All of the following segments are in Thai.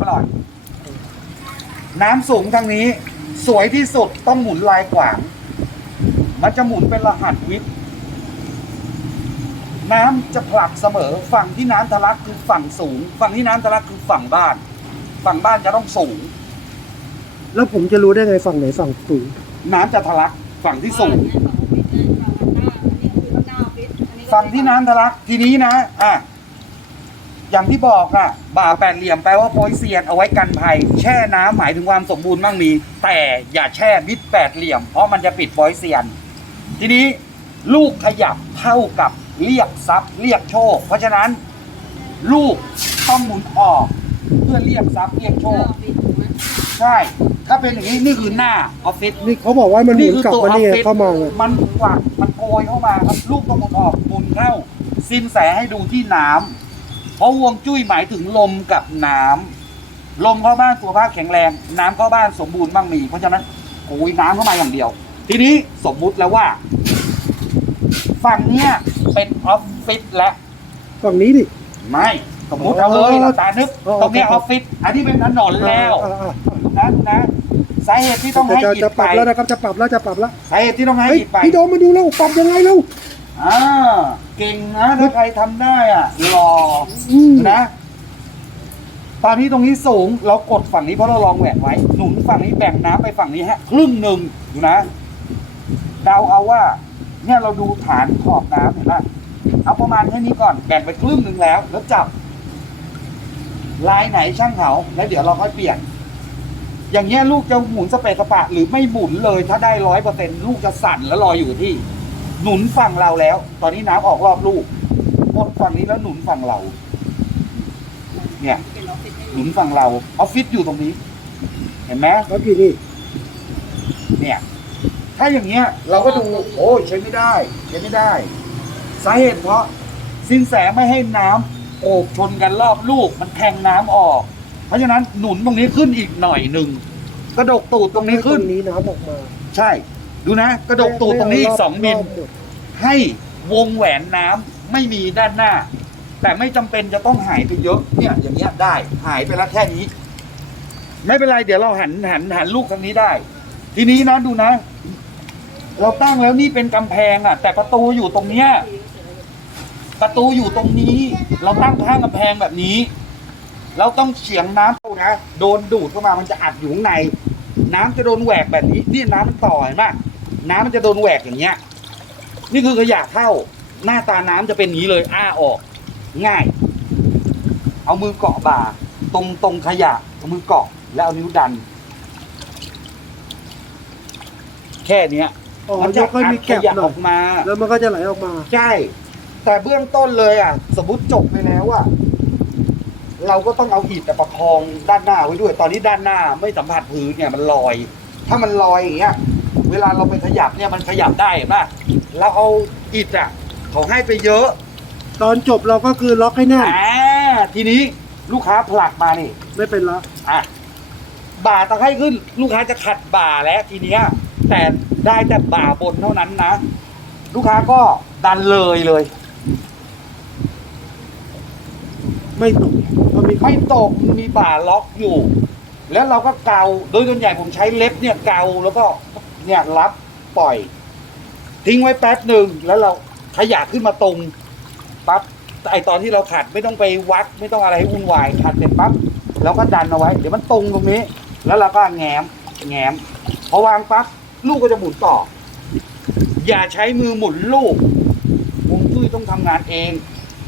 อร่อย น้ำสูงทางนี้ สวยที่สุดต้องหมุนลายขวาง มันจะหมุนเป็นรหัสวิทย์ น้ำจะผลักเสมอ ฝั่งที่น้ำทะลักคือฝั่งสูง ฝั่งที่น้ำทะลักคือฝั่งบ้าน ฝั่งบ้านจะต้องสูง แล้วผมจะรู้ได้ไงฝั่งไหนฝั่งสูง น้ำจะทะลักฝั่งที่สูง ฝั่งที่น้ำทะลักทีนี้นะ อะ อย่างที่บอกอะบ่าแปดเหลี่ยมแปลว่าโพยเซียนเอาไว้กันภัย แช่น้ำหมายถึงความสมบูรณ์มั่งมี แต่อย่าแช่มิดแปดเหลี่ยม เพราะมันจะปิดโพยเซียน ทีนี้ลูกขยับเท่ากับเรียกทรัพย์เรียกโชค เพราะฉะนั้น ลูกต้องหมุนออกเพื่อเรียกทรัพย์เรียกโชค ใช่ ถ้าเป็นอย่างนี้นี่คือหน้าออฟฟิศนี่เขาบอกว่ามันหมุนกลับมานี่ไงเข้ามาไงมันกวักมันโกยเข้ามาครับลูกต้องหมุนออกหมุนเข้าสินแสให้ดูที่น้ำ เพราะฮวงจุ้ยหมายถึงลมกับน้ำลมเข้าบ้านสุขภาพแข็งแรง น้ำเข้าบ้านสมบูรณ์บ้างมี เพราะฉะนั้นโกยน้ำเข้ามาอย่างเดียว ทีนี้สมมุติแล้วว่า ฝั่งเนี้ยเป็นออฟฟิศและฝั่งนี้ดิไม่สมมุติเอาเลยอ๋อเราตานึกอ๋อตรงเนี้ยโออเคอฟฟิศอันนี้เป็นถนนแล้วอ่าอ่าดูนะดูนะสาเหตุที่ต้องอ่าให้จะอิจะฐปไปรับแล้วนะครับจะปรับแล้วจะปรับแล้วสาเหตุที่ต้องให้เฮ้ยอิฐไปพี่โดมมาดูแล้วปรับยังไงแล้ว อ่าเก่งนะถ้าใครทำได้อะหล่ออืมนะตอนนี้ตรงนี้สูงเรากดฝั่งนี้เพราะเราลองแหวกไว้ หนุนฝั่งนี้แบ่งน้ำไปฝั่งนี้ฮะครึ่งหนึ่งดูนะเดาเอาว่า เนี่ยเราดูฐานขอบน้ำเห็นไหมเอาประมาณแค่นี้ก่อนแบ่งไปครึ่งหนึ่งแล้ว แล้วจับ ลายไหนช่างเขาแล้วเดี๋ยวเราค่อยเปลี่ยน อย่างเงี้ยลูกจะหมุนสเปซสปะหรือไม่หมุนเลยถ้าได้ร้อยเปอร์เซ็นลูกจะสั่นแล้วลอยอยู่กับที่ หนุนฝั่งเราแล้ว ตอนนี้น้ำออกรอบลูกกดฝั่งนี้แล้วหนุนฝั่งเรา เนี่ย หนุนฝั่งเราออฟฟิศอยู่ตรงนี้ เห็นไหมแล้วพี่นี่เนี่ย ถ้าอย่างเงี้ย เราก็ดูโอ้ยใช้ไม่ได้ใช้ไม่ได้ สาเหตุเพราะสินแสไม่ให้น้ำโอบชนกันรอบลูก มันแทงน้ำออก เพราะฉะนั้นหนุนตรงนี้ขึ้นอีกหน่อยหนึ่งกระดกตูดตรงนี้ขึ้นตรงนี้น้ำออกมา ใช่ ดูนะ กระดกตูดตรงนี้อีกสองมิลรบหดให้วงแหวนน้ำไม่มีด้านหน้า แต่ไม่จำเป็นจะต้องหายไปเยอะเนี่ยอย่างเงี้ยได้ หายไปแล้วแค่นี้ ไม่เป็นไรเดี๋ยวเราหันหันหันลูกทางนี้ได้ ทีนี้นะดูนะ เราตั้งแล้วนี่เป็นกำแพงอะ แต่ประตูอยู่ตรงเนี้ยประตูอยู่ตรงนี้ เราตั้งข้างกำแพงแบบนี้ เราต้องเฉียงน้ำเข้านะโดนดูดเข้ามามันจะอัดอยู่ข้างใน น้ำจะโดนแหวกแบบนี้นี่น้ำมันต่อเห็นไหม น้ำมันจะโดนแหวกอย่างเงี้ย นี่คือขยะเข้าหน้าตาน้ำจะเป็นอย่างนี้เลย อ้าออก ง่าย เอามือเกาะบ่า ตรงตรงขยะเอามือเกาะแล้วเอานิ้วดัน แค่เนี้ยอ๋อมันจะจะค่อยอัมีดขแก็บยะหน่อออยกมา แล้วมันก็จะไหลออกมา ใช่ แต่เบื้องต้นเลยอะ สมมติจบไปแล้วอะเราก็ต้องเอาอิฐอะประคองด้านหน้าไว้ด้วย ตอนนี้ด้านหน้าไม่สัมผัสพื้นเนี่ยมันลอย ถ้ามันลอยอย่างเงี้ย เวลาเราไปขยับเนี่ยมันขยับได้เห็นป่ะเราเอาอิฐอะเขาให้ไปเยอะตอนจบเราก็คือล็อกให้แน่นอ่าทีนี้ลูกค้าผลักมานี่ไม่เป็นละอะบ่าต้องให้ขึ้น ลูกค้าจะขัดบ่าแล้วทีเนี้ยแต่ได้แต่บ่าบนเท่านั้นนะ ลูกค้าก็ดันเลยเลย ไม่ตกเพราะมีไม่ตกมีบ่าล็อกอยู่ แล้วเราก็เกาโดยส่วนใหญ่ผมใช้เล็บเนี่ยเกาแล้วก็ เนี่ยรับปล่อย ทิ้งไว้แป๊บหนึ่งแล้วเราขยะขึ้นมาตรงปั๊บไอตอนที่เราขัดไม่ต้องไปวัดไม่ต้องอะไรให้วุ่นวายขัดเสร็จปั๊บเราก็ดันเอาไว้ เดี๋ยวมันตรงตรงนี้ แล้วเราก็แง้มแง้มพอวางปั๊บลูกก็จะหมุนต่อ อย่าใช้มือหมุนลูกวงจุ้ยต้องทำงานเอง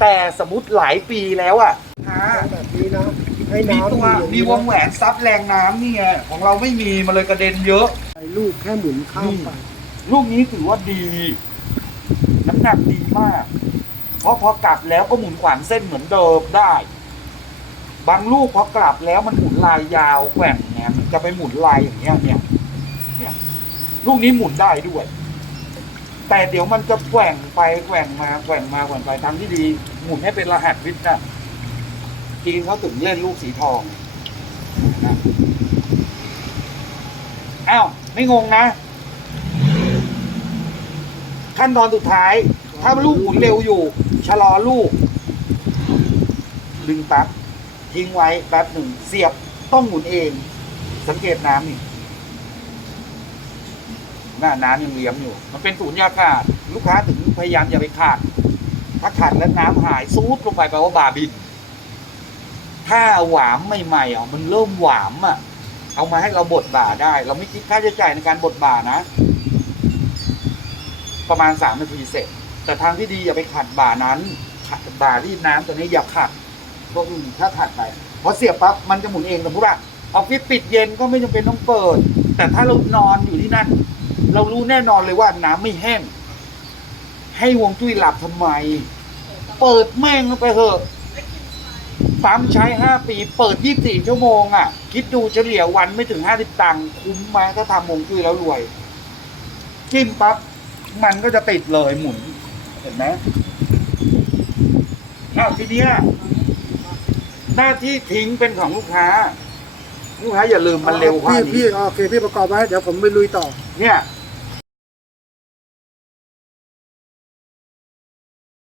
แต่สมมติหลายปีแล้วอะฮะแบบนี้นะให้มีน้ำตัวอยู่อย่างมีนี้วงแหวนซับแรงน้ำนี่ไงของเราไม่มีมันเลยกระเด็นเยอะใส่ ลูกแค่หมุนข้ามไปลูกนี้ถือว่าดี น้ำหนักดีมาก เพราะพอกลับแล้วก็หมุนขวางเส้นเหมือนเดิมได้ บางลูกพอกลับแล้วมันหมุนลายยาวแกว่งเนี่ยมันจะไปหมุนลายอย่างเงี้ยเนี่ยเนี่ย ลูกนี้หมุนได้ด้วย แต่เดี๋ยวมันจะแกว่งไปแกว่งมาแกว่งมาแกว่งไปทางที่ดี หมุนให้เป็นรหัสวิทย์นะจีนเขาถึงเล่นลูกสีทองนะ ไม่งงนะ ขั้นตอนสุดท้าย ถ้าลูกหมุนเร็วอยู่ ชะลอลูก ดึงปั๊บทิ้งไว้แป๊บหนึ่ง เสียบต้องหมุนเอง สังเกตน้ำนี่หน้าน้ำยังเลี้ยงอยู่ มันเป็นศูนย์ยาขาดลูกค้าถึงพยายามอย่าไปขาด ถ้าขาดแล้วน้ำหายซูดลงไปแปลว่าบาบิน ถ้าหวามใหม่ๆอะมันเริ่มหวามอะ เอามาให้เราบดบ่าได้ เราไม่คิดค่าใช้จ่ายในการบดบ่านะ ประมาณสามนาทีเสร็จ แต่ทางที่ดีอย่าไปขัดบ่านั้นบ่ารีดน้ำตัวนี้อย่าขัดพวกอื่นถ้าขัดไปพอเสียบปั๊บมันจะหมุนเองสมมติว่าออฟฟิศปิดเย็นก็ไม่จำเป็นต้องเปิด แต่ถ้าเรานอนอยู่ที่นั่น เรารู้แน่นอนเลยว่าน้ำไม่แห้งให้วงจุ้ยหลับทำไม เปิดแม่งไปเถอะ ปั๊มใช้ห้าปี เปิดยี่สิบสี่ชั่วโมงอะ คิดดูเฉลี่ยวันไม่ถึงห้าสิบตังค์คุ้มไหมถ้าทำวงจุ้ยแล้วรวย จิ้มปั๊บ มันก็จะติดเลยหมุน เห็นไหมอ้าวทีเนี้ยหน้าที่ทิ้งเป็นของลูกค้า ลูกค้าอย่าลืมมันเร็วกว่าพี่นี้พี่โอเคพี่ประกอบไว้เดี๋ยวผมไปลุยต่อเนี่ย